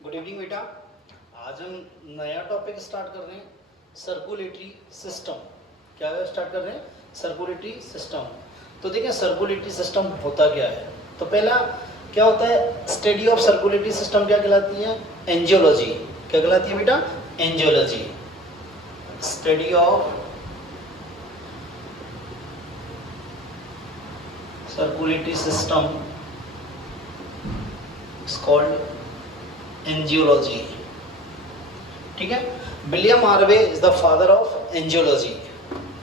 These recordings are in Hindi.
गुड इवनिंग बेटा। आज हम नया टॉपिक स्टार्ट कर रहे हैं, सर्कुलेटरी सिस्टम। क्या स्टार्ट कर रहे हैं? Circulatory system. तो देखिए सर्कुलेटरी सिस्टम होता क्या है। तो पहला क्या होता है, स्टडी ऑफ सर्कुलेटरी सिस्टम क्या कहलाती है? एंजियोलॉजी। क्या कहलाती है बेटा? Angiology. Study of circulatory system is called angiology. ठीक है। William Harvey is the father of angiology.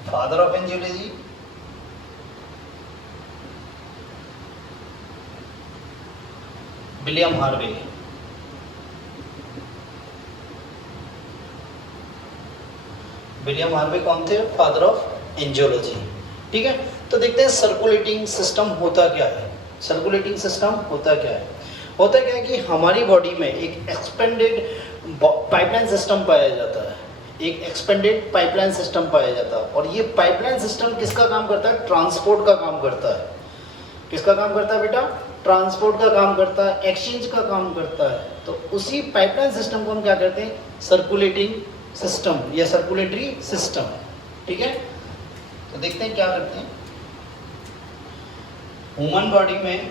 Father of angiology William Harvey. William Harvey कौन थे? Father of angiology. ठीक है। तो देखते हैं सर्कुलेटिंग सिस्टम होता क्या है। सर्कुलेटिंग सिस्टम होता क्या है? होता क्या है कि हमारी बॉडी में एक एक्सपेंडेड पाइपलाइन सिस्टम पाया जाता है। एक एक्सपेंडेड पाइपलाइन सिस्टम पाया जाता है। और ये पाइपलाइन सिस्टम किसका काम करता है? ट्रांसपोर्ट का काम करता है। किसका काम करता है बेटा? ट्रांसपोर्ट का काम करता है, एक्सचेंज का काम करता है। तो उसी पाइपलाइन सिस्टम को हम क्या करते हैं? सर्कुलेटिंग सिस्टम या सर्कुलेटरी सिस्टम। ठीक है। तो देखते हैं क्या करते हैं। ह्यूमन बॉडी में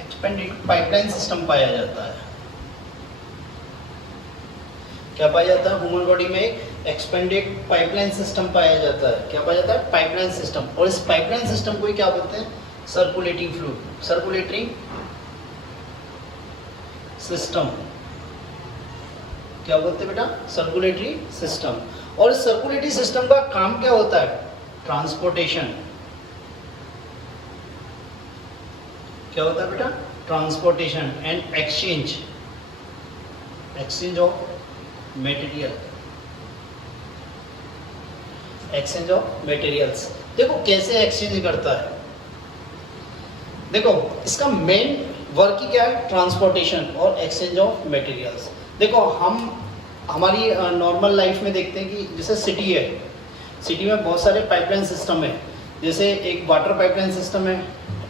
एक्सपेंडेड पाइपलाइन सिस्टम पाया जाता है। क्या पाया जाता है? ह्यूमन बॉडी में एक एक्सपेंडेड पाइपलाइन सिस्टम पाया जाता है। क्या पाया जाता है? Pipeline system. और इस पाइपलाइन सिस्टम को ही क्या बोलते हैं? Circulating fluid, circulatory system. क्या बोलते हैं बेटा? Circulatory system. और इस सर्कुलेटरी सिस्टम का काम क्या होता है? ट्रांसपोर्टेशन। क्या होता है बेटा? Transportation and exchange, exchange of material, exchange of materials. देखो कैसे एक्सचेंज करता है। देखो इसका मेन वर्क ही क्या है? ट्रांसपोर्टेशन और एक्सचेंज ऑफ मटेरियल्स। देखो हम हमारी नॉर्मल लाइफ में देखते हैं कि जैसे सिटी है, सिटी में बहुत सारे पाइपलाइन सिस्टम है। जैसे एक वाटर पाइपलाइन सिस्टम है,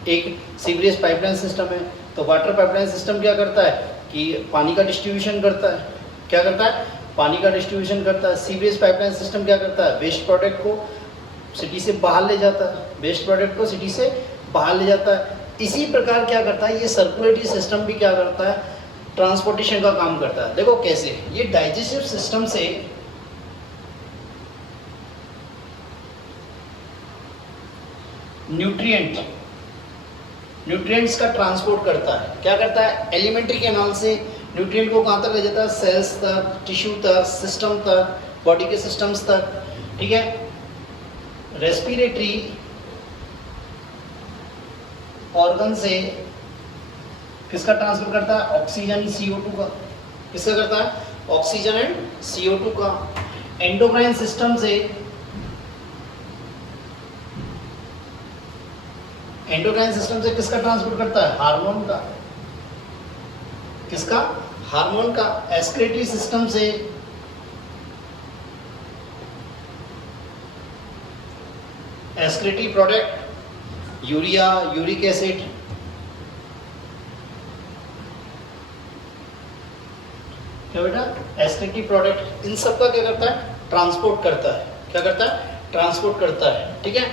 एक सीवरेज पाइपलाइन सिस्टम है। तो वाटर पाइपलाइन सिस्टम क्या करता है कि पानी का डिस्ट्रीब्यूशन करता है। क्या करता है? पानी का डिस्ट्रीब्यूशन करता है। सीवरेज पाइपलाइन सिस्टम क्या करता है? वेस्ट प्रोडक्ट को सिटी से बाहर ले जाता है। वेस्ट प्रोडक्ट को सिटी से बाहर ले जाता है। इसी प्रकार क्या करता है ये सर्कुलेटरी सिस्टम भी क्या करता है? ट्रांसपोर्टेशन का काम करता है। देखो कैसे, ये डाइजेस्टिव सिस्टम से न्यूट्रिएंट्स का ट्रांसपोर्ट करता है। क्या करता है? एलिमेंट्री कैनाल से न्यूट्रिएंट को कहाँ तक ले जाता है? सेल्स तक, टिश्यू तक, सिस्टम तक, बॉडी के सिस्टम्स तक। ठीक है। रेस्पिरेटरी ऑर्गन से किसका ट्रांसफर करता है? ऑक्सीजन, CO2 का। किसका करता है? ऑक्सीजन एंड CO2 का। एंडोक्राइन सिस्टम से, एंडोक्राइन सिस्टम से किसका ट्रांसपोर्ट करता है? हार्मोन का। किसका? हार्मोन का। एक्सक्रीटरी सिस्टम से excretory product, urea, uric acid. क्या बेटा? Excretory product. इन सब का क्या करता है? ट्रांसपोर्ट करता है। क्या करता है? ट्रांसपोर्ट करता है। ठीक है।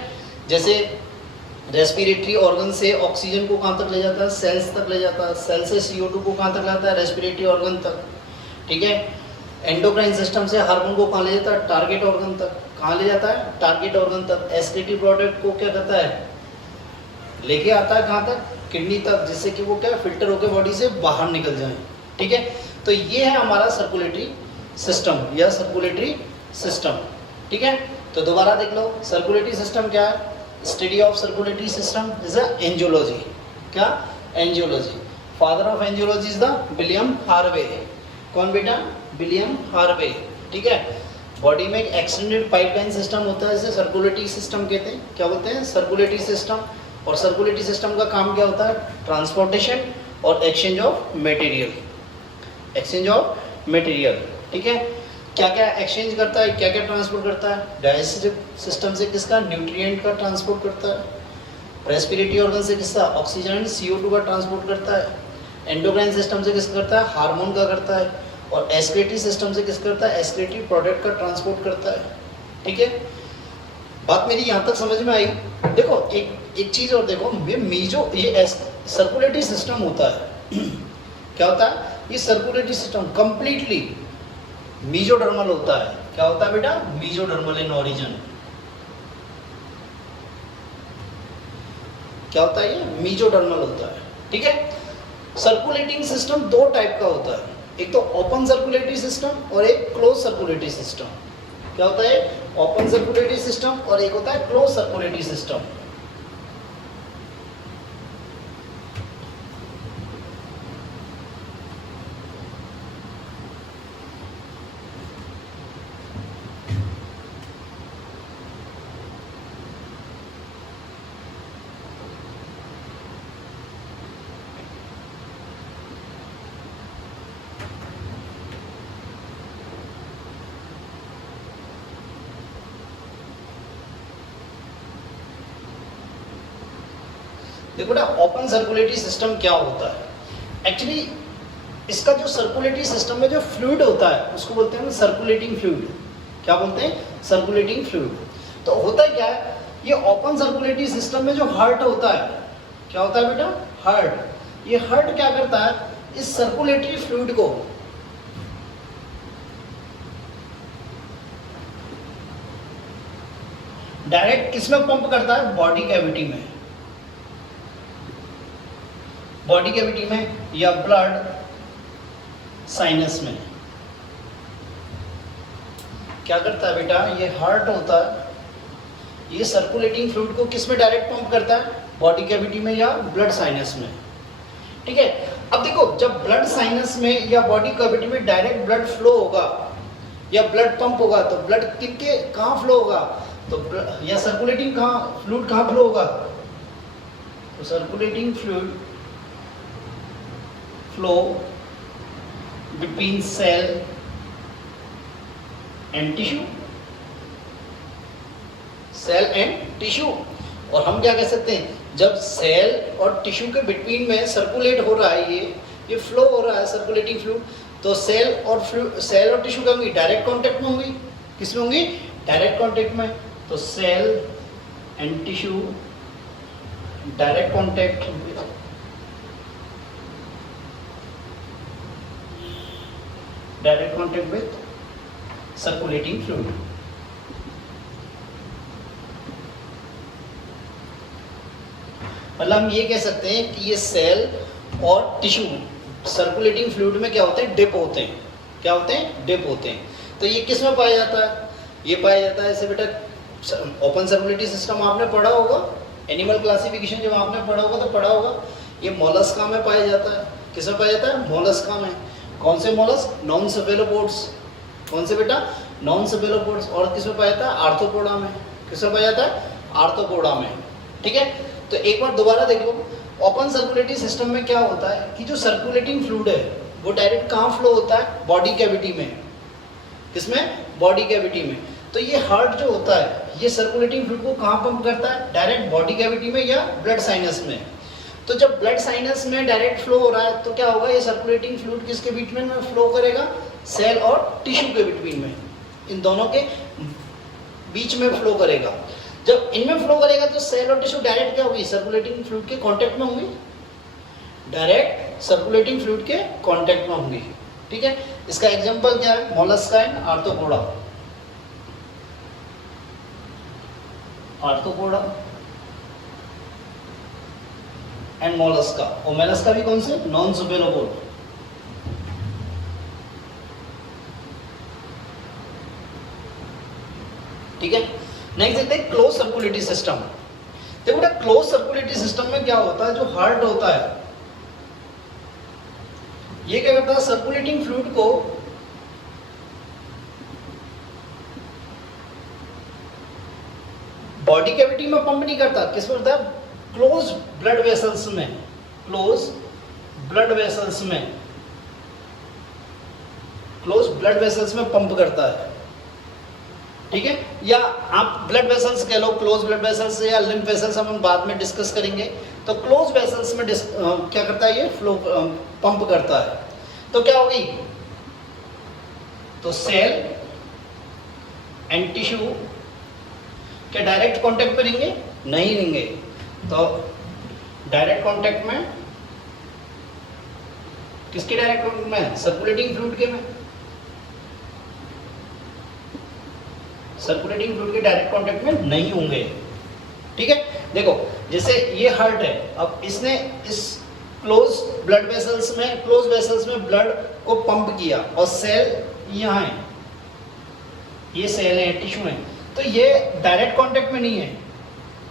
जैसे रेस्पिरेटरी ऑर्गन से ऑक्सीजन को कहाँ तक ले जाता है? सेल्स तक ले जाता है। सेल से CO2 को कहाँ तक लाता है? रेस्पिरेटरी ऑर्गन तक। ठीक है। एंडोक्राइन सिस्टम से हार्मोन को कहाँ ले जाता है? टारगेट ऑर्गन तक। कहाँ ले जाता है? टारगेट ऑर्गन तक। एक्सक्रीटरी प्रोडक्ट को क्या करता है? लेके आता है कहाँ तक? किडनी तक, जिससे कि वो क्या फिल्टर होकर बॉडी से बाहर निकल जाए। ठीक है। तो ये है हमारा सर्कुलेटरी सिस्टम या सर्कुलेटरी सिस्टम। ठीक है। तो दोबारा देख लो, सर्कुलेटरी सिस्टम क्या है? Study of circulatory system is angiology. क्या? Angiology. Father of angiology is the William Harvey. कौन बेटा? William Harvey. ठीक है। बॉडी में एक एक्सटेंडेड पाइपलाइन सिस्टम होता है, इसे सर्कुलेटरी सिस्टम कहते हैं। क्या बोलते हैं? Circulatory system. और सर्कुलेटरी सिस्टम का काम क्या होता है? ट्रांसपोर्टेशन और exchange of material, exchange of material. ठीक है। क्या क्या एक्सचेंज करता है, क्या क्या ट्रांसपोर्ट करता है? डाइजेस्टिव सिस्टम से किसका? न्यूट्रिएंट का ट्रांसपोर्ट करता है। रेस्पिरेटरी ऑर्गन से किसका ऑक्सीजन CO2 का ट्रांसपोर्ट करता है, एंडोक्राइन सिस्टम से किसका करता है हार्मोन का करता है, और एक्सक्रीटरी सिस्टम से किस करता है एक्सक्रीटरी प्रोडक्ट का ट्रांसपोर्ट करता है। ठीक है, बात मेरी यहाँ तक समझ में आई। देखो एक चीज और देखो, ये सर्कुलेटरी सिस्टम होता है क्या होता है ये सर्कुलेटरी सिस्टम कंप्लीटली मीजोडर्मल होता है। क्या होता है बेटा मीजोडर्मल इन ओरिजिन। क्या होता है ये मीजोडर्मल होता है। ठीक है, सर्कुलेटिंग सिस्टम दो टाइप का होता है, एक तो ओपन सर्कुलेटरी सिस्टम और एक क्लोज सर्कुलेटरी सिस्टम। क्या होता है ओपन सर्कुलेटरी सिस्टम और एक होता है क्लोज सर्कुलेटरी सिस्टम। देखो ना ओपन सर्कुलेटरी सिस्टम क्या होता है। एक्चुअली इसका जो सर्कुलेटरी सिस्टम में जो फ्लूइड होता है उसको बोलते हैं सर्कुलेटिंग फ्लूइड। क्या बोलते हैं सर्कुलेटिंग फ्लूइड। तो होता क्या है ये ओपन सर्कुलेटरी सिस्टम में जो हार्ट होता है, क्या होता है बेटा हार्ट। ये हार्ट क्या करता है इस सर्कुलेटरी फ्लूइड को डायरेक्ट किसमें पंप करता है बॉडी कैविटी में, बॉडी कैविटी में या ब्लड साइनस में। क्या करता है बेटा ये हार्ट होता है ये सर्कुलेटिंग फ्लूइड को किस में डायरेक्ट पंप करता है बॉडी कैविटी में या ब्लड साइनस में। ठीक है, अब देखो जब ब्लड साइनस में या बॉडी कैविटी में डायरेक्ट ब्लड फ्लो होगा या ब्लड पंप होगा तो ब्लड किसके कहाँ फ्लो होगा तो या सर्कुलेटिंग कहाँ फ्लूइड कहाँ फ्लो होगा तो circulating fluid flow between cell and tissue, cell and tissue. और हम क्या कह सकते हैं जब सेल और टिश्यू के बिटवीन में सर्कुलेट हो रहा है ये फ्लो हो रहा है सर्कुलेटिंग फ्लूइड, तो सेल और टिश्यू क्या होंगी डायरेक्ट कांटेक्ट में होंगी। किसमें होंगी डायरेक्ट कांटेक्ट में। तो cell and tissue direct contact with circulating fluid। मतलब हम ये कह सकते हैं कि ये सेल और टिश्यू सर्कुलेटिंग फ्लूइड में क्या होते हैं डिप होते हैं। क्या होते हैं डिप होते हैं। तो ये किस में पाया जाता है ये पाया जाता है ऐसे बेटा ओपन सर्कुलेटरी सिस्टम आपने पढ़ा होगा, एनिमल क्लासिफिकेशन जब आपने पढ़ा होगा तो पढ़ा होगा ये मोलस्का में पाया जाता है। किस में पाया जाता है मोलस्का में। कौन से मोलस्क नॉन सेफेलोपोड्स। कौन से बेटा नॉन सेफेलोपोड्स। और किस में पाया जाता है आर्थ्रोपोडा में। किस में पाया जाता है आर्थ्रोपोडा में। ठीक है, तो एक बार दोबारा देख लो ओपन सर्कुलेटरी सिस्टम में क्या होता है कि जो सर्कुलेटिंग फ्लूइड है वो डायरेक्ट कहाँ फ्लो होता है बॉडी कैविटी में। किसमें बॉडी कैविटी में। तो ये हार्ट जो होता है ये सर्कुलेटिंग फ्लूइड को कहाँ पंप करता है डायरेक्ट बॉडी कैविटी में या ब्लड साइनस में। तो जब ब्लड साइनस में डायरेक्ट फ्लो हो रहा है तो क्या होगा ये सर्कुलेटिंग फ्लूइड किसके बीच में फ्लो करेगा सेल और टिश्यू के बिटवीन में, इन दोनों के बीच में फ्लो करेगा। जब इनमें फ्लो करेगा तो सेल और टिश्यू डायरेक्ट क्या होगी सर्कुलेटिंग फ्लूइड के कांटेक्ट में होंगी, डायरेक्ट सर्कुलेटिंग फ्लूइड के कांटेक्ट में होंगी। ठीक है, इसका एग्जांपल क्या है Mollusca and arthropoda. Arthropoda and Mollusca. और मोलस्का भी कौन से नॉन सेफेलोपोड। ठीक है, नेक्स्ट देखते हैं क्लोज सर्कुलेटरी सिस्टम। देखो बेटा क्लोज सर्कुलेटरी सिस्टम में क्या होता है जो हार्ट होता है ये क्या करता है सर्कुलेटिंग फ्लूइड को बॉडी कैविटी में पंप नहीं करता, किस में करता है क्लोज ब्लड वेसल्स में। क्लोज ब्लड वेसल्स में, क्लोज ब्लड वेसल्स में पंप करता है। ठीक है, या आप ब्लड वेसल्स कह लो, क्लोज ब्लड वेसल्स या लिम्फ वेसल्स हम बाद में डिस्कस करेंगे। तो क्लोज वेसल्स में क्या करता है, ये फ्लो पंप करता है। तो क्या होगी, तो सेल एंड टिश्यू क्या डायरेक्ट कांटेक्ट में रहेंगे, नहीं रहेंगे। तो डायरेक्ट कांटेक्ट में किसके डायरेक्ट कांटेक्ट में, सर्कुलेटिंग फ्लूइड के में, सर्कुलेटिंग फ्लूइड के डायरेक्ट कांटेक्ट में नहीं होंगे। ठीक है, देखो जैसे ये हार्ट है, अब इसने इस क्लोज ब्लड वेसल्स में, क्लोज वेसल्स में ब्लड को पंप किया और सेल यहाँ है, ये सेल है, टिश्यू है, तो ये डायरेक्ट कांटेक्ट में नहीं है,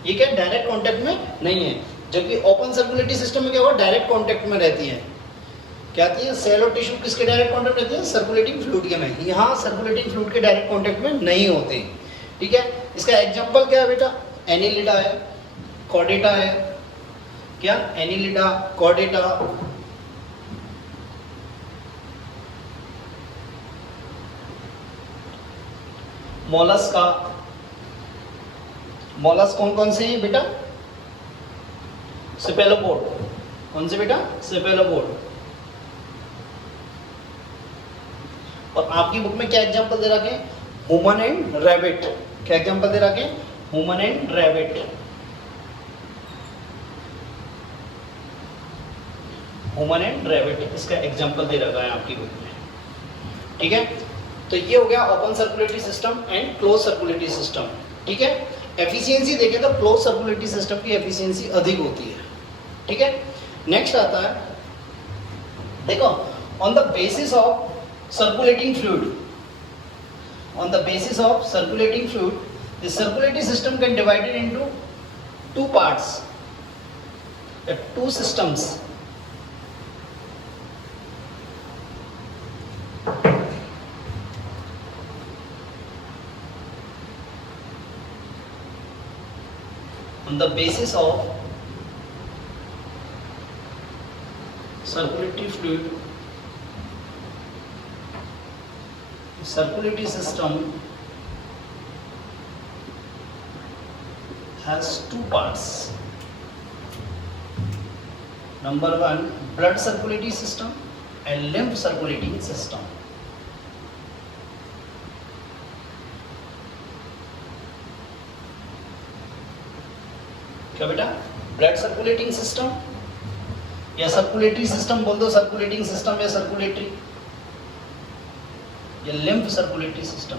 ये क्या डायरेक्ट कांटेक्ट में नहीं है। जबकि ओपन सर्कुलेटरी सिस्टम में क्या होगा, डायरेक्ट कांटेक्ट में रहती है। क्या आती है, सेल और टिश्यू किसके डायरेक्ट कांटेक्ट में रहती है, सर्कुलेटिंग फ्लूइड के में। यहाँ सर्कुलेटिंग फ्लूइड के डायरेक्ट कांटेक्ट में नहीं होते। ठीक है, इसका एग्जांपल क्या है बेटा, एनिलिडा है, कॉर्डेटा है, क्या एनिलिडा, कॉर्डेटा, मोलस्का। मोलस्क कौन कौन से हैं बेटा, सेफेलोपोड, कौन से बेटा, सेफेलोपोड। और आपकी बुक में क्या एग्जांपल दे रखे, ह्यूमन एंड रैबिट। क्या एग्जांपल दे रखे, human and rabbit, human and rabbit, इसका एग्जांपल दे रखा है आपकी बुक में। ठीक है, तो ये हो गया open circulatory system and close circulatory system. ठीक है, एफिशिएंसी देखें तो क्लोज सर्कुलेटरी सिस्टम की एफिशिएंसी अधिक होती है। ठीक है, नेक्स्ट आता है, देखो on the basis of circulating fluid, on the basis of circulating fluid, the circulatory system can divided into two parts, the two systems. On the basis of circulatory fluid, circulatory system has two parts. Number one, blood circulatory system and lymph circulating system. क्या बेटा, ब्लड सर्कुलेटिंग सिस्टम या सर्कुलेटरी सिस्टम बोल दो, सर्कुलेटिंग सिस्टम या सर्कुलेटरी, या लिम्फ सर्कुलेटरी सिस्टम।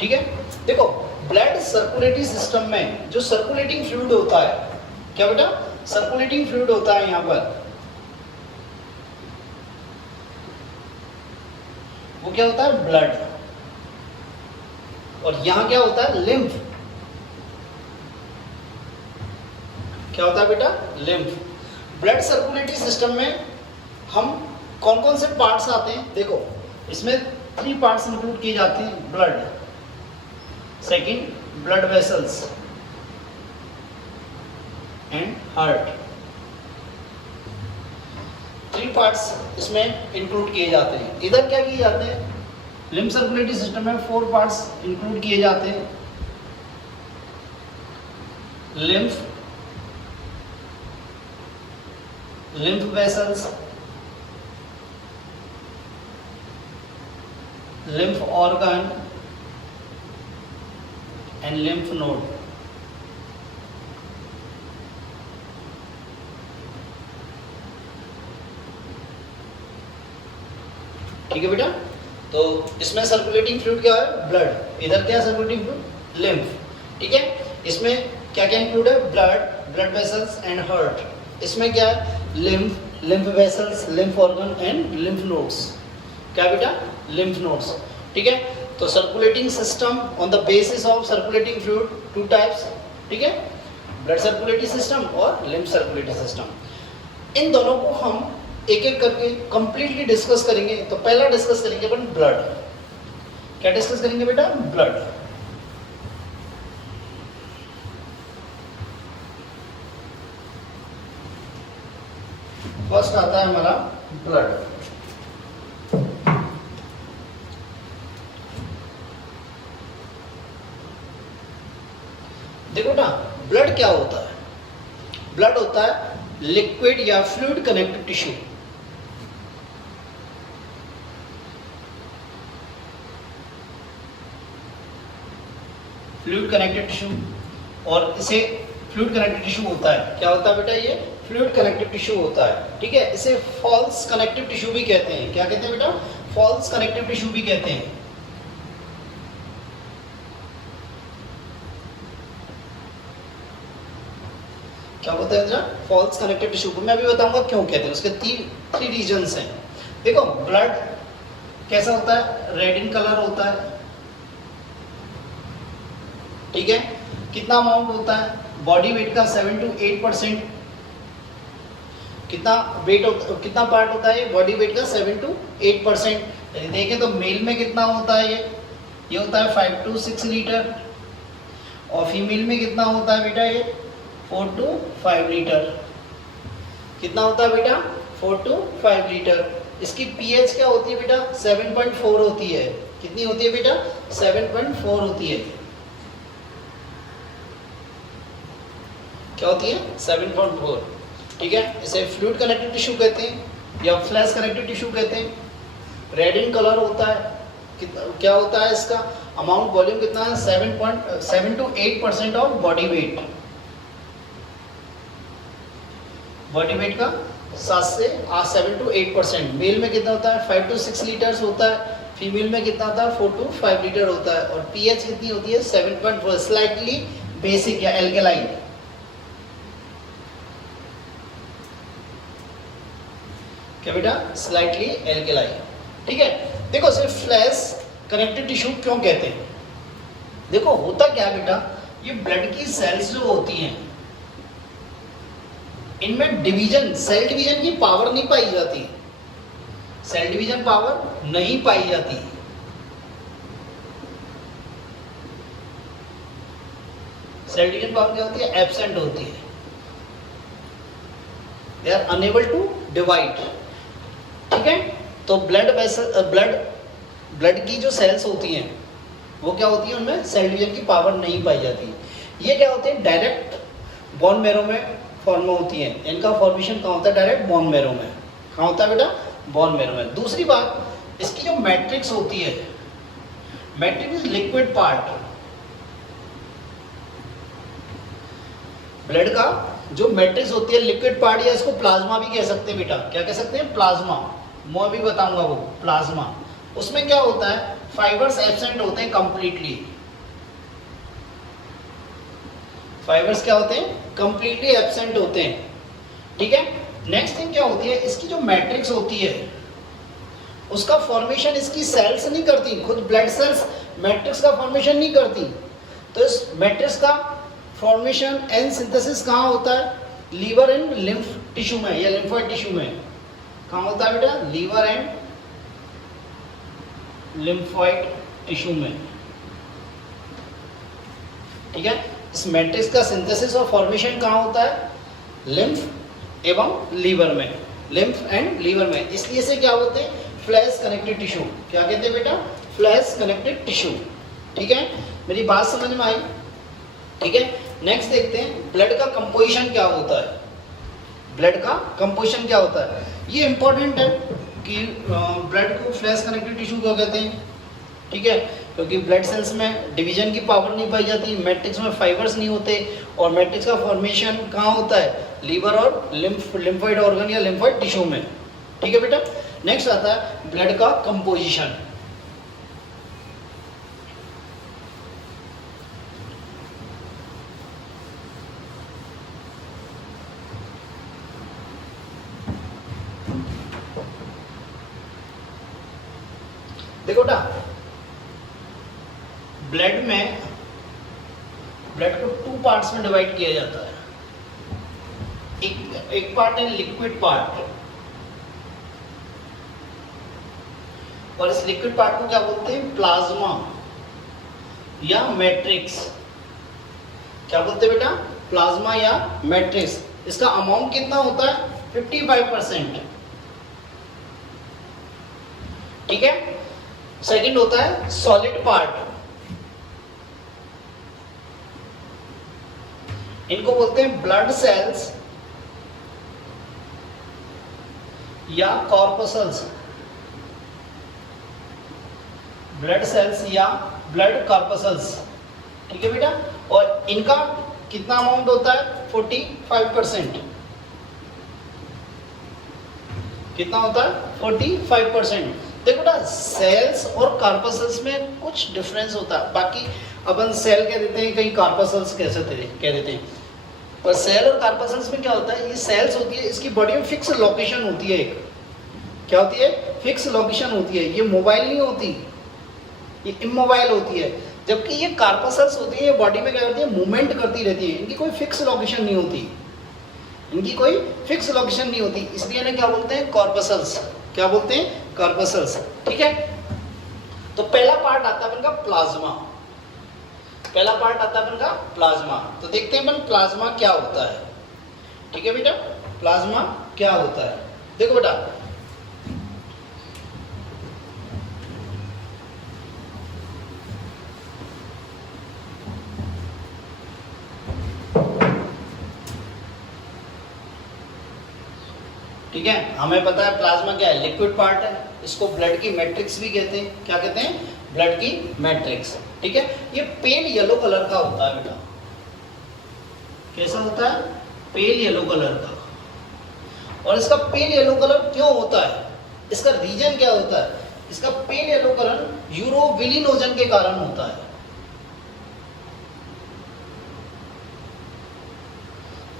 ठीक है, देखो ब्लड सर्कुलेटरी सिस्टम में जो सर्कुलेटिंग फ्लूइड होता है, क्या बेटा, सर्कुलेटिंग फ्लूइड होता है यहां पर, वो क्या होता है, ब्लड। और यहां क्या होता है, लिम्फ। क्या होता है बेटा, लिम्फ। ब्लड सर्कुलेटरी सिस्टम में हम कौन कौन से पार्ट्स आते हैं, देखो इसमें 3 पार्ट्स इंक्लूड किए जाते हैं, blood, second blood vessels and heart. 3 parts इसमें इंक्लूड किए जाते हैं। इधर क्या किए जाते हैं, लिम्फ सर्कुलेटरी सिस्टम में 4 पार्ट्स इंक्लूड किए जाते हैं, lymph, lymph vessels, lymph organ and lymph node। ठीक है बेटा, तो इसमें सर्कुलेटिंग फ्लूइड क्या है, ब्लड, इधर क्या है सर्कुलेटिंग फ्लूइड, लिम्फ। ठीक है, इसमें क्या क्या इंक्लूड है, blood, blood vessels and heart. इसमें क्या है, lymph, lymph vessels, lymph organ and lymph nodes. क्या बेटा, लिम्फ नोड्स। ठीक है, तो circulating system on the basis of circulating fluid 2 types. ठीक है, ब्लड सर्कुलेटरी सिस्टम और लिम्फ सर्कुलेटरी सिस्टम। इन दोनों को हम एक एक करके कंप्लीटली डिस्कस करेंगे। तो पहला डिस्कस करेंगे अपन ब्लड। क्या डिस्कस करेंगे बेटा, ब्लड। फर्स्ट आता है हमारा ब्लड। देखो ना, ब्लड क्या होता है? ब्लड होता है लिक्विड या fluid connective tissue. Fluid connective tissue, और इसे फ्लूइड कनेक्टिव टिश्यू होता है, क्या होता है बेटा? ये फ्लूइड कनेक्टिव टिश्यू होता है, ठीक है। इसे फॉल्स कनेक्टिव टिश्यू भी कहते हैं। क्या कहते हैं बेटा? फॉल्स कनेक्टिव टिश्यू भी कहते हैं। क्या बोलते हैं जरा? फॉल्स कनेक्टिव टिश्यू को मैं अभी बताऊंगा क्यों कहते हैं। उसके थ्री रीजंस हैं। देखो, ब्लड कैसा होता है? रेड इन कलर होता है, ठीक है। कितना अमाउंट होता है? बॉडी वेट का 7 to 8%। कितना वेट होता, कितना पार्ट होता है? बॉडी वेट का 7 to 8%। देखें तो मेल में कितना होता है? ये होता है 5 to 6 लीटर, और फीमेल में कितना होता है बेटा? ये 4 to 5 लीटर। कितना होता है बेटा? 4 to 5 लीटर। इसकी पीएच क्या होती है बेटा? 7.4 होती है। कितनी होती है बेटा? 7.4 होती है। क्या होती है? 7.4, ठीक है। इसे फ्लूइड कनेक्टिव टिश्यू कहते हैं या फ्लैश कनेक्टिव टिश्यू कहते हैं। रेड इन कलर होता है। क्या होता है इसका? अमाउंट वॉल्यूम कितना है? 7 to 8% of body weight. Body weight का 7 to 8%। मेल में कितना होता है? 5 to 6 लीटर्स होता है। फीमेल में कितना होता है? 4 to 5 लीटर होता है। और पीएच कितनी होती है? 7.4, स्लाइटली बेसिक या एल्कलाइन। क्या बेटा? स्लाइटली एल्कलाइन, ठीक है। देखो, सिर्फ फ्लैश कनेक्टिव टिश्यू क्यों कहते हैं? देखो, होता क्या है बेटा? ये ब्लड की सेल्स जो होती हैं, इनमें डिवीजन, सेल डिवीजन की पावर नहीं पाई जाती। सेल डिवीजन पावर नहीं पाई जाती। सेल डिवीजन पावर क्या होती है? एब्सेंट होती है। They are unable to divide, ठीक है। तो ब्लड की जो सेल्स होती हैं वो क्या होती है? उनमें सेल डिवीजन की पावर नहीं पाई जाती। ये क्या होते हैं? डायरेक्ट बोन मैरो में फॉर्म होती है। इनका फॉर्मेशन कहाँ होता है? डायरेक्ट बोन मैरो में। कहाँ होता है बेटा? बोन मैरो में। दूसरी बात, इसकी जो मैट्रिक्स होती है, matrix is liquid part. Blood का जो मैट्रिक्स होती है लिक्विड पार्ट, या इसको प्लाज्मा भी कह सकते हैं बेटा। क्या कह सकते हैं? प्लाज्मा। मैं भी बताऊंगा वो प्लाज्मा। उसमें क्या होता है? फाइबर्स एब्सेंट होते हैं कंप्लीटली। फाइबर्स क्या होते हैं? कंप्लीटली एब्सेंट होते हैं, ठीक है। नेक्स्ट थिंग क्या होती है? इसकी जो मैट्रिक्स होती है उसका फॉर्मेशन इसकी सेल्स नहीं करती। खुद ब्लड सेल्स मैट्रिक्स का फॉर्मेशन नहीं करती। तो इस मैट्रिक्स का फॉर्मेशन एंड सिंथेसिस कहाँ होता है? लीवर एंड लिम्फ टिश्यू में या लिम्फोइड टिश्यू में। कहाँ होता है बेटा? लीवर एंड लिम्फोइड टिश्यू में, ठीक है। इस मैट्रिक्स का सिंथेसिस और फॉर्मेशन कहाँ होता है? लिम्फ एवं लीवर में, लिम्फ एंड लीवर में। इसलिए इसे क्या बोलते हैं? Flash connective tissue. क्या कहते हैं बेटा? फ्लैश कनेक्टिव टिश्यू, ठीक है। मेरी बात समझ में आई? ठीक है। नेक्स्ट देखते हैं ब्लड का कंपोजिशन क्या होता है। ब्लड का कंपोजिशन क्या होता है? ये इंपॉर्टेंट है कि ब्लड को फ्लैश कनेक्टिव टिश्यू क्यों कहते हैं, ठीक है। क्योंकि ब्लड सेल्स में डिवीजन की पावर नहीं पाई जाती, मैट्रिक्स में फाइबर्स नहीं होते, और मैट्रिक्स का फॉर्मेशन कहाँ होता है? लीवर और लिम्फोइड ऑर्गन या लिम्फोइड टिश्यू में, ठीक है बेटा। नेक्स्ट आता है ब्लड का कंपोजिशन। देखो बेटा, ब्लड को 2 पार्ट्स में डिवाइड किया जाता है। एक पार्ट है लिक्विड पार्ट, और इस लिक्विड पार्ट को क्या बोलते हैं? प्लाज्मा या मैट्रिक्स। क्या बोलते हैं बेटा? प्लाज्मा या मैट्रिक्स। इसका अमाउंट कितना होता है? 55%, ठीक है। सेकंड होता है सॉलिड पार्ट, इनको बोलते हैं ब्लड सेल्स या कॉर्पसल्स, ब्लड सेल्स या ब्लड कॉर्पसल्स, ठीक है बेटा। और इनका कितना अमाउंट होता है 45%, कितना होता है 45%। देखो बेटा सेल्स और कॉर्पसल्स में कुछ डिफरेंस होता है, बाकी अपन सेल कह देते हैं, कहीं कॉर्पसल्स कह देते हैं, पर सेल और कॉर्पसल्स में क्या होता है, ये सेल्स होती है, इसकी बॉडी में फिक्स लोकेशन होती है, एक क्या होती है, फिक्स लोकेशन होती है, ये मोबाइल नहीं होती, ये इमोबाइल होती है। जबकि ये कॉर्पसल्स होती है, ये बॉडी में क्या करती है, मूवमेंट करती रहती है, इनकी कोई फिक्स लोकेशन नहीं होती, इनकी कोई फिक्स लोकेशन नहीं होती, इसलिए इन्हें क्या बोलते हैं, कॉर्पसल्स, क्या बोलते हैं, कॉर्पसल्स, ठीक है। तो पहला पार्ट आता है अपन का प्लाज्मा, पहला पार्ट आता है अपन का प्लाज्मा। तो देखते हैं अपन प्लाज्मा क्या होता है, ठीक है बेटा, प्लाज्मा क्या होता है। देखो बेटा ठीक है, हमें पता है प्लाज्मा क्या है, लिक्विड पार्ट है, इसको ब्लड की मैट्रिक्स भी कहते हैं, क्या कहते हैं, ब्लड की मैट्रिक्स, ठीक है। ये पेल येलो कलर का होता है बेटा, कैसा होता है, पेल येलो कलर का। और इसका पेल येलो कलर क्यों होता है, इसका रीजन क्या होता है, इसका पेल येलो कलर यूरोबिलिनोजन के कारण होता है।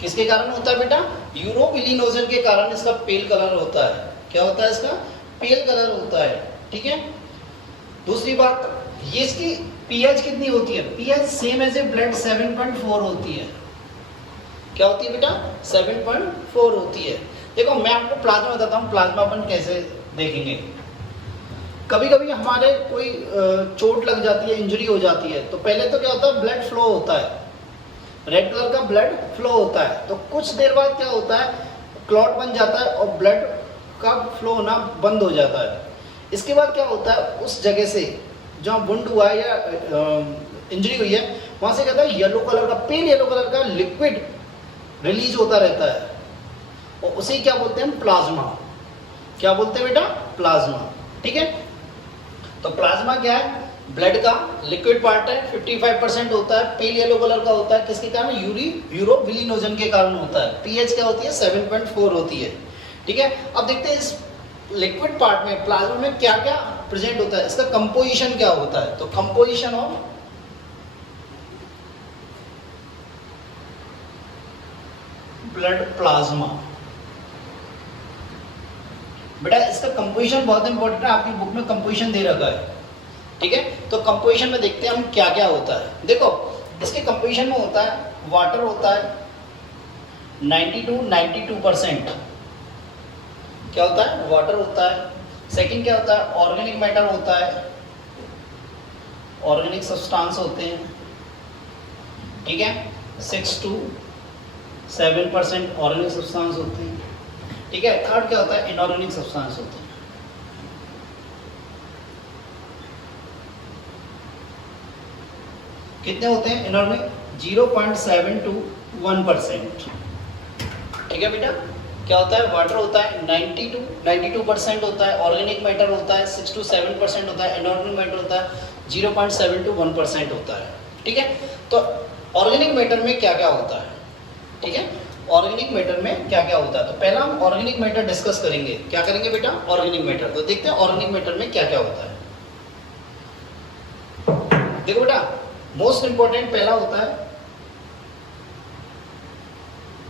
किसके कारण होता है बेटा, यूरोबिलिनोजन के कारण इसका पेल कलर होता है। क्या होता है, इसका पेल कलर होता है, ठीक है। दूसरी बात, ये इसकी पीएच कितनी होती है, pH same as a blood 7.4 होती है। क्या होती है बेटा, 7.4 होती है। देखो मैं आपको प्लाज्मा बताता हूँ, प्लाज्मा अपन कैसे देखेंगे। कभी कभी हमारे कोई चोट लग जाती है, इंजरी हो जाती है, तो पहले तो क्या होता है, ब्लड फ्लो होता है, रेड कलर का ब्लड फ्लो होता है। तो कुछ देर बाद क्या होता है, क्लॉट बन जाता है और ब्लड का फ्लो होना बंद हो जाता है। इसके बाद क्या होता है, उस जगह से जहाँ वुंड हुआ है या इंजरी हुई है, वहाँ से क्या होता है, येलो कलर का, पेल येलो कलर का लिक्विड रिलीज होता रहता है, और उसे क्या बोलते हैं, प्लाज्मा। क्या बोलते हैं बेटा, प्लाज्मा, ठीक है। तो प्लाज्मा क्या है, ब्लड का लिक्विड पार्ट है, 55% होता है, पेल येलो कलर का होता है, किसके कारण, यूरोबिलिनोजन के कारण होता है। पीएच क्या होती है, 7.4 होती है, ठीक है। अब देखते हैं इस लिक्विड पार्ट में, प्लाज्मा में क्या क्या प्रेजेंट होता है, इसका कंपोजिशन क्या होता है। तो कंपोजिशन ऑफ ब्लड प्लाज्मा, बेटा इसका कंपोजिशन बहुत इंपॉर्टेंट है, आपकी बुक में कंपोजिशन दे रखा है, ठीक है। तो कंपोजिशन में देखते हैं हम क्या क्या होता है। देखो इसके कंपोजिशन में होता है, वाटर होता है 92%, क्या होता है, वाटर होता है। सेकंड क्या होता है, ऑर्गेनिक मैटर होता है, ऑर्गेनिक सब्सटेंस होते हैं, ठीक है। 6 to 7% ऑर्गेनिक सब्सटेंस होते हैं, ठीक है। थर्ड क्या होता है, इनऑर्गेनिक सब्सटेंस होते हैं। कितने होते हैं इनऑर्गेनिक, 0.7 to 1%, ठीक है बेटा। क्या होता है, वाटर होता है 92% होता है, ऑर्गेनिक मैटर होता है 6 to 7% होता है, इनऑर्गेनिक मैटर होता है 0.7 to 1% होता है, ठीक है। तो ऑर्गेनिक मैटर में क्या क्या होता है, ठीक है, ऑर्गेनिक मैटर में क्या क्या होता है। तो पहला हम ऑर्गेनिक मैटर डिस्कस करेंगे। क्या करेंगे बेटा, ऑर्गेनिक मैटर। तो देखते हैं ऑर्गेनिक मैटर में क्या क्या होता है। देखो बेटा मोस्ट इंपॉर्टेंट पहला होता है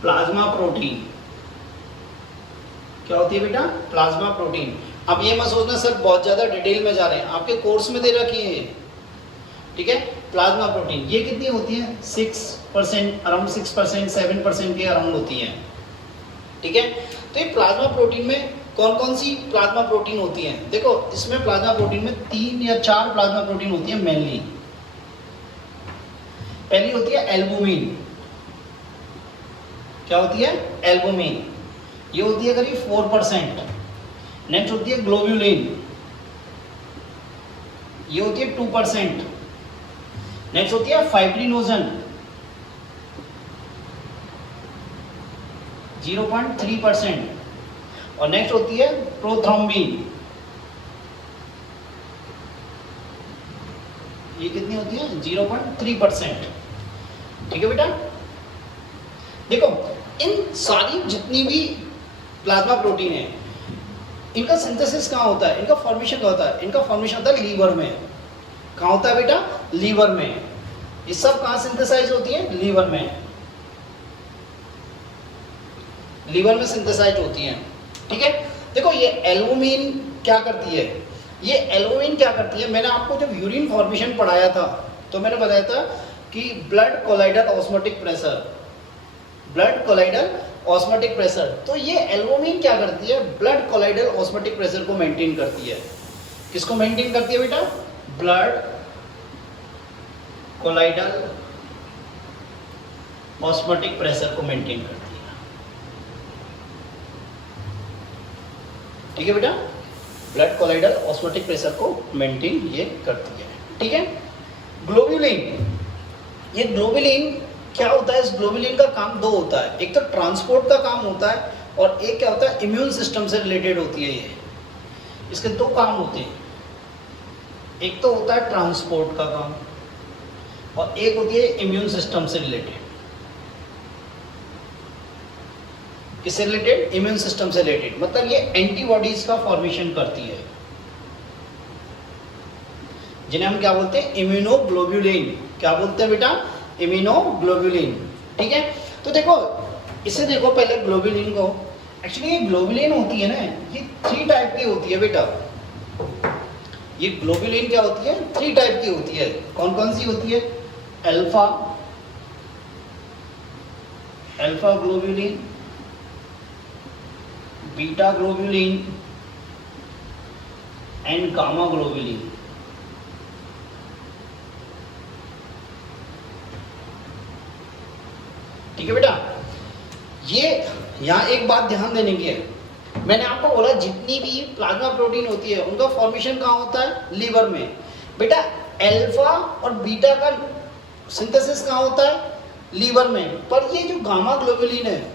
प्लाज्मा प्रोटीन। क्या होती है बेटा, प्लाज्मा प्रोटीन। अब ये मत सोचना सर बहुत ज्यादा डिटेल में जा रहे हैं, आपके कोर्स में दे रखी है, ठीक है। प्लाज्मा प्रोटीन ये कितनी होती है, 6%, अराउंड 6%, 7% के अराउंड होती है, ठीक है। तो ये प्लाज्मा प्रोटीन में कौन कौन सी प्लाज्मा प्रोटीन होती है। देखो इसमें प्लाज्मा प्रोटीन में 3 या 4 प्लाज्मा प्रोटीन होती है मेनली। पहली होती है एल्बुमिन। क्या होती है, एल्बुमिन। ये होती है करीब 4%। नेक्स्ट होती है ग्लोब्यूलिन, ये होती है 2%। नेक्स्ट होती है फाइब्रिनोजन 0.3%। और नेक्स्ट होती है प्रोथ्रोम्बिन, ये कितनी होती है 0.3%। ठीक है बेटा। देखो इन सारी जितनी भी प्लाज्मा प्रोटीन है, इनका सिंथेसिस कहाँ होता है, इनका फॉर्मेशन कहाँ होता है, इनका फॉर्मेशन होता है लीवर में। कहाँ होता है बेटा, लीवर में। ये सब कहाँ सिंथेसाइज होती है, लीवर में, लीवर में सिंथेसाइज होती है। ठीक है। देखो ये एल्बुमिन क्या करती है, ये एल्बुमिन क्या करती है, मैंने आपको जब यूरिन फॉर्मेशन पढ़ाया था तो मैंने बताया था कि blood colloidal osmotic pressure, blood colloidal osmotic pressure, तो ये एल्बुमिन क्या करती है, ब्लड कोलाइडल ऑस्मोटिक प्रेशर को मेंटेन करती है। किसको मेंटेन करती है बेटा, ब्लड कोलाइडल ऑस्मोटिक प्रेशर को मेंटेन करती है। ठीक है बेटा, ब्लड कोलाइडल ऑस्मोटिक प्रेशर को मेंटेन ये करती है। ठीक है। ग्लोब्यूलिन, ये ग्लोब्यूलिन क्या होता है, इस ग्लोब्यूलिन का काम दो होता है, एक तो ट्रांसपोर्ट का काम होता है और एक क्या होता है, इम्यून सिस्टम से रिलेटेड होती है। ये इसके दो काम होते हैं, एक तो होता है ट्रांसपोर्ट का काम और एक होती है इम्यून सिस्टम से रिलेटेड। किससे रिलेटेड, इम्यून सिस्टम से रिलेटेड, मतलब ये एंटीबॉडीज का फॉर्मेशन करती है, जिन्हें हम क्या बोलते हैं, इम्यूनोग्लोब्यूलिन। क्या बोलते हैं बेटा, इम्यूनोग्लोब्यूलिन। ठीक है। तो देखो इसे देखो पहले ग्लोब्यूलिन को, एक्चुअली ये ग्लोब्यूलिन होती है ना, ये 3 टाइप की होती है बेटा। ये ग्लोब्यूलिन क्या होती है, 3 टाइप की होती है। कौन कौन सी होती है, alpha, alpha globulin, beta globulin and gamma globulin. ठीक है बेटा। ये यहां एक बात ध्यान देने की है, मैंने आपको बोला जितनी भी प्लाज्मा प्रोटीन होती है उनका फॉर्मेशन कहाँ होता है, लीवर में। बेटा अल्फा और बीटा का सिंथेसिस कहाँ होता है, लीवर में। पर ये जो गामा ग्लोब्यूलिन है,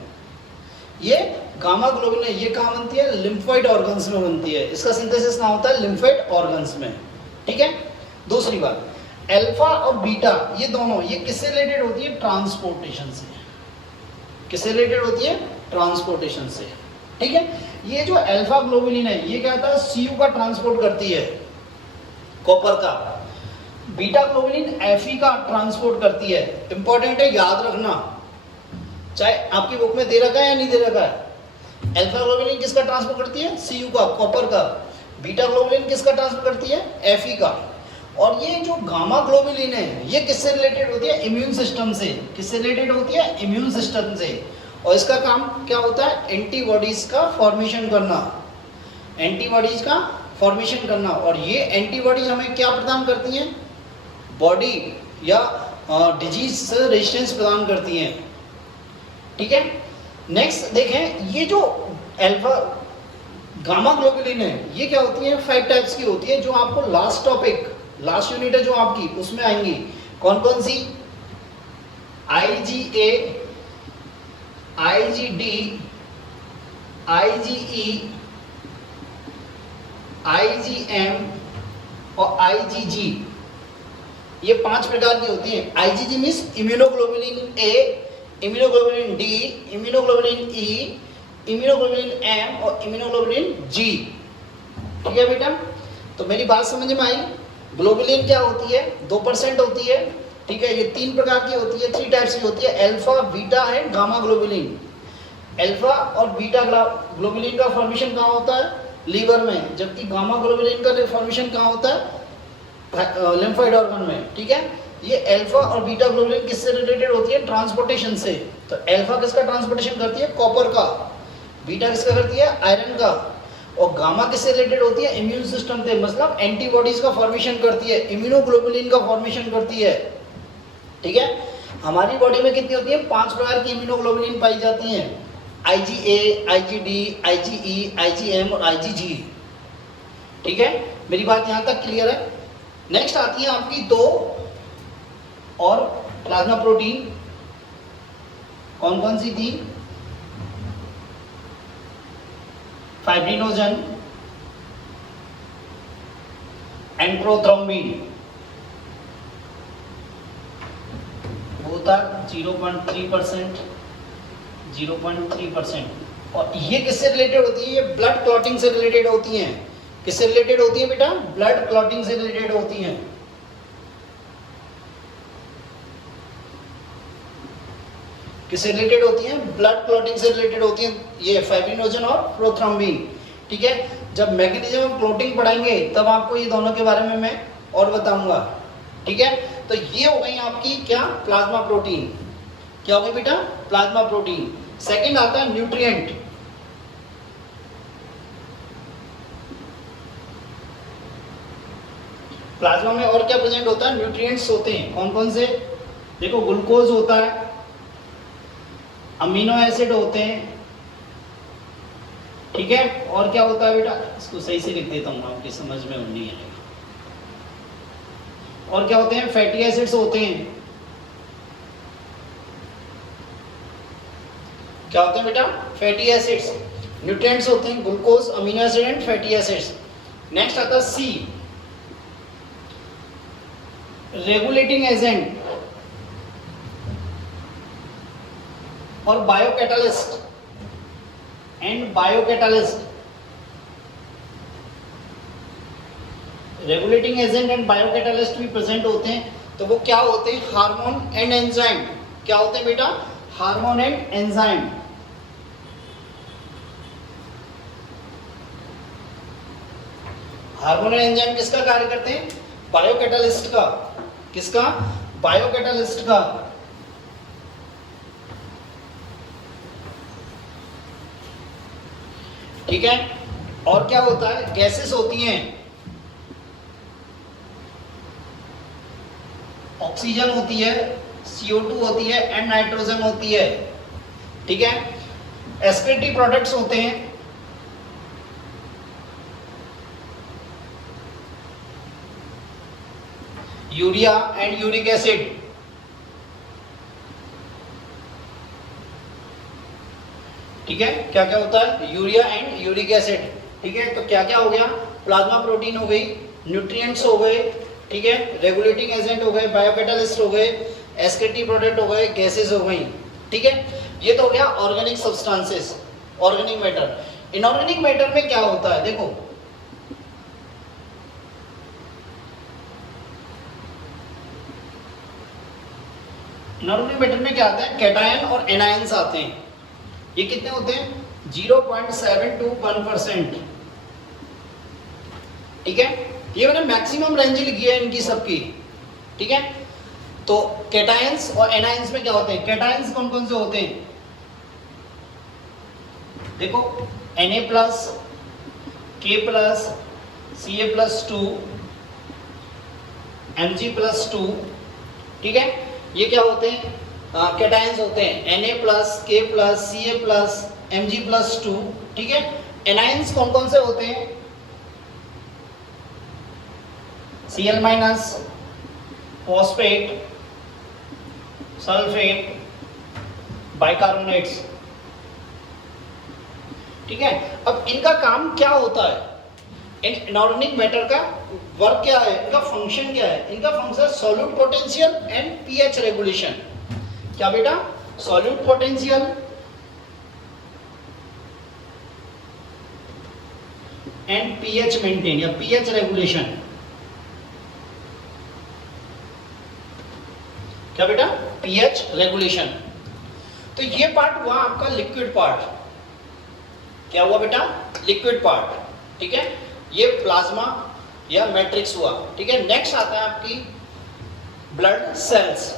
ये गामा ग्लोब्यूलिन ये कहाँ बनती है, लिम्फोइड ऑर्गन्स में बनती है। इसका सिंथेसिस कहाँ होता है, लिम्फोइड ऑर्गन्स में। ठीक है। दूसरी बात, अल्फा और बीटा ये दोनों ये किससे रिलेटेड होती है, ट्रांसपोर्टेशन से। किससे रिलेटेड होती है, ट्रांसपोर्टेशन से। ठीक है। ये जो अल्फा ग्लोब्यूलिन है ये क्या होता है, सीयू का ट्रांसपोर्ट करती है, कॉपर का। बीटा ग्लोब्यूलिन एफई का ट्रांसपोर्ट करती है। इंपॉर्टेंट है, याद रखना, चाहे आपकी बुक में दे रखा है या नहीं दे रखा है। अल्फा ग्लोब्यूलिन किसका ट्रांसपोर्ट करती है, सीयू का, कॉपर का। बीटा ग्लोब्यूलिन किसका ट्रांसपोर्ट करती है, एफई का। और ये जो गामा ग्लोब्यूलिन है ये किससे रिलेटेड होती है, इम्यून सिस्टम से। किससे रिलेटेड होती है, इम्यून सिस्टम से। और इसका काम क्या होता है, एंटीबॉडीज का फॉर्मेशन करना, एंटीबॉडीज का फॉर्मेशन करना। और ये एंटीबॉडीज हमें क्या प्रदान करती हैं, बॉडी या डिजीज से रेजिस्टेंस प्रदान करती हैं। ठीक है। नेक्स्ट देखें, ये जो अल्फा गामा ग्लोब्यूलिन है ये क्या होती है, 5 टाइप्स की होती है, जो आपको लास्ट टॉपिक, लास्ट यूनिट है जो आपकी, उसमें आएंगी। कौन कौन सी, IgA, IgD, IgE, IgM और IgG। ये 5 प्रकार की होती है। IgG means immunoglobulin A, immunoglobulin D, immunoglobulin E, immunoglobulin M और इम्यूनोग्लोबुलिन G। ठीक है बेटा, तो मेरी बात समझ में आई। ग्लोबुलिन क्या होती है, 2% होती है। ठीक है, ये 3 प्रकार की होती है, 3 टाइप्स की होती है, alpha, beta and gamma globulin. Alpha और बीटा ग्लोबुलिन का फॉर्मेशन कहाँ होता है, लीवर में, जबकि गामा ग्लोबुलिन का फॉर्मेशन कहाँ होता है, लिम्फोइड ऑर्गन में। ठीक है, ये अल्फा और बीटा ग्लोबुलिन किससे रिलेटेड होती है, ट्रांसपोर्टेशन से। तो अल्फा किसका ट्रांसपोर्टेशन करती है, कॉपर का। बीटा किसका करती है, आयरन का। और गामा किससे रिलेटेड होती है, इम्यून सिस्टम से, मतलब एंटीबॉडीज का फॉर्मेशन करती है, इम्यूनोग्लोबुलिन का फॉर्मेशन करती है। ठीक है, हमारी बॉडी में कितनी होती है, 5 प्रकार की इम्यूनोग्लोबुलिन पाई जाती हैं। IgA, IgD, IgE, IgM और IgG। ठीक है, मेरी बात यहाँ तक क्लियर है। नेक्स्ट आती है आपकी 2 और प्लाज्मा प्रोटीन, कौन कौन सी थी? फाइब्रिनोजन एंड प्रोथ्रोम्बिन, वो था 0.3%, 0.3%। और ये किससे रिलेटेड होती है? ये ब्लड क्लॉटिंग से रिलेटेड होती हैं। किससे रिलेटेड होती है बेटा? ब्लड क्लॉटिंग से रिलेटेड होती हैं। किससे रिलेटेड होती हैं? ब्लड क्लॉटिंग से रिलेटेड होती हैं, ये फाइब्रिनोजन और प्रोथ्रोम्बिन। ठीक है, जब मैकेनिज्म ऑफ क्लॉटिंग पढ़ाएंगे तब आपको ये दोनों के बारे में मैं और बताऊंगा। ठीक है, तो ये हो गई आपकी क्या? Plasma protein. क्या हो गई बेटा? Plasma protein. सेकंड आता है न्यूट्रिएंट। प्लाज्मा में और क्या प्रेजेंट होता है? न्यूट्रिएंट्स होते हैं। कौन कौन से? देखो, ग्लूकोज होता है, अमीनो एसिड होते हैं, ठीक है, और क्या होता है बेटा? इसको सही से लिख देता हूं, आपकी समझ में नहीं आएगा। और क्या होते हैं? फैटी एसिड्स होते हैं। क्या होते हैं बेटा? Fatty acids. न्यूट्रिएंट्स होते हैं glucose, amino acid and fatty acids. Next आता है सी, रेगुलेटिंग एजेंट और बायोकैटालिस्ट एंड बायोकैटालिस्ट। रेगुलेटिंग एजेंट एंड बायोकैटालिस्ट भी प्रेजेंट होते हैं। तो वो क्या होते हैं? Hormone and enzyme. क्या होते हैं बेटा? Hormone and enzyme. Hormone and enzyme किसका कार्य करते हैं? बायोकैटालिस्ट का। किसका? बायोकैटालिस्ट का। ठीक है, और क्या होता है? गैसेस होती हैं, ऑक्सीजन होती है, CO2 होती है एंड नाइट्रोजन होती है। ठीक है, एक्सक्रीटरी प्रोडक्ट्स होते हैं, यूरिया एंड यूरिक एसिड। ठीक है, क्या क्या होता है? Urea and uric acid. ठीक है, तो क्या क्या हो गया? प्लाज्मा प्रोटीन हो गई, न्यूट्रिएंट्स हो गए, ठीक है, रेगुलेटिंग एजेंट हो गए, बायोकैटालिस्ट हो गए, एक्सक्रीटरी प्रोडक्ट हो गए, गैसेस हो गई। ठीक है, ये तो हो गया organic substances, organic matter. Inorganic matter में क्या होता है? देखो, इनऑर्गेनिक मैटर में क्या आता है? कैटायन और एनायंस आते हैं। ये कितने होते हैं? 0.721%। ठीक है, ये मैंने मैक्सिमम रेंज लिखी है इनकी सबकी। ठीक है, तो कैटायंस और एनायंस में क्या होते हैं? कैटायंस कौन कौन से होते हैं? देखो, Na+, K+, Ca+2, Mg+2। ठीक है, ये क्या होते हैं? कैटायंस होते हैं, Na+, K+, Ca+, Mg+2। ठीक है, एनायंस कौन कौन से होते हैं? Cl-, phosphate, sulphate, bicarbonates. ठीक है, अब इनका काम क्या होता है? इनऑर्गेनिक मैटर का वर्क क्या है? इनका फंक्शन क्या है? इनका function solute potential and pH regulation. क्या बेटा? Solute potential and pH maintain या पीएच रेगुलेशन। क्या बेटा? PH regulation. तो ये पार्ट हुआ आपका लिक्विड पार्ट। क्या हुआ बेटा? Liquid part. ठीक है, ये प्लाज्मा या मैट्रिक्स हुआ। ठीक है, नेक्स्ट आता है आपकी ब्लड सेल्स।